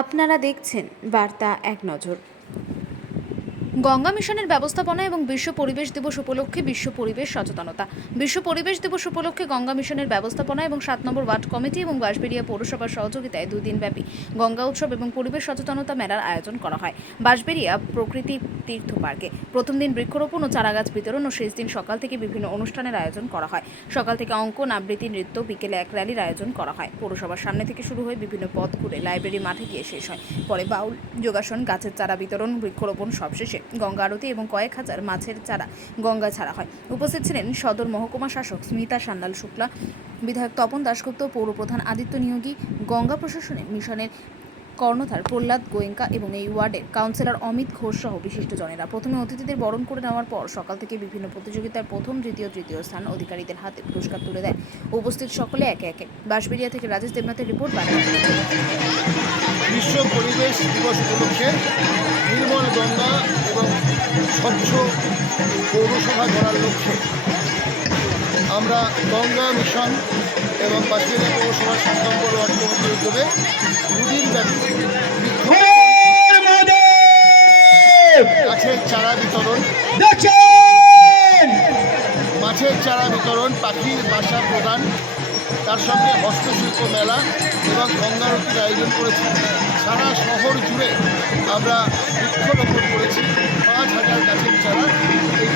আপনারা দেখছেন বার্তা এক নজর। গঙ্গা মিশনের ব্যবস্থাপনা এবং বিশ্ব পরিবেশ দিবস উপলক্ষে বিশ্ব পরিবেশ সচেতনতা। বিশ্ব পরিবেশ দিবস উপলক্ষে গঙ্গা মিশনের ব্যবস্থাপনা এবং 7 নম্বর ওয়ার্ড কমিটি এবং বাঁশবেড়িয়া পৌরসভার সহযোগিতায় 2 দিনব্যাপী গঙ্গা উৎসব এবং পরিবেশ সচেতনতা মেলার আয়োজন করা হয় বাঁশবেড়িয়া প্রকৃতি তীর্থ পার্কে। প্রথম দিন বৃক্ষরোপণ ও চারাগাছ বিতরণ ও শেষ দিন সকাল থেকে বিভিন্ন অনুষ্ঠানের আয়োজন করা হয়। সকাল থেকে অঙ্কন, আবৃত্তি, নৃত্য, বিকেলে এক র্যালির আয়োজন করা হয়। পৌরসভার সামনে থেকে শুরু হয়ে বিভিন্ন পথ ঘুরে লাইব্রেরি মাঠে গিয়ে শেষ হয়। পরে বাউল, যোগাসন, গাছের চারা বিতরণ, বৃক্ষরোপণ, সবশেষে গঙ্গা আরতি এবং কয়েক হাজার মাছের চারা গঙ্গা ছাড়া হয়। উপস্থিত ছিলেন সদর মহকুমা শাসক স্মিতা সান্যাল শুক্লা, বিধায়ক তপন দাশগুপ্ত, পৌরপ্রধান আদিত্য নিয়োগী, গঙ্গা প্রশাসনের মিশনের কর্ণধার প্রহ্লাদ গোয়েঙ্কা এবং এই ওয়ার্ডের কাউন্সিলর অমিত ঘোষ সহ বিশিষ্টজনেরা। প্রথমে অতিথিদের বরণ করে নেওয়ার পর সকাল থেকে বিভিন্ন প্রতিযোগিতার প্রথম, দ্বিতীয়, তৃতীয় স্থান অধিকারীদের হাতে পুরস্কার তুলে দেন উপস্থিত সকলে একে একে। বাঁশবেড়িয়া থেকে রাজেশ দেবনাথের রিপোর্ট। বিশ্ব পরিবেশ দিবস উপলক্ষে নির্মল গঙ্গা এবং স্বচ্ছ পৌরসভা গড়ার লক্ষ্যে আমরা গঙ্গা মিশন এবং বাঁশবেড়িয়া পৌরসভার 7 নম্বর ওয়ার্ড কমিটির উদ্যোগে 2 দিন ব্যাপী গাছের চারা বিতরণ, মাছের চারা বিতরণ, পাখির বাসা প্রদান, তার সঙ্গে হস্তশিল্প মেলা এবং গঙ্গারতির আয়োজন করেছি। সারা শহর জুড়ে আমরা বৃক্ষরোপণ করেছি 5,000 গাছের চারা। এই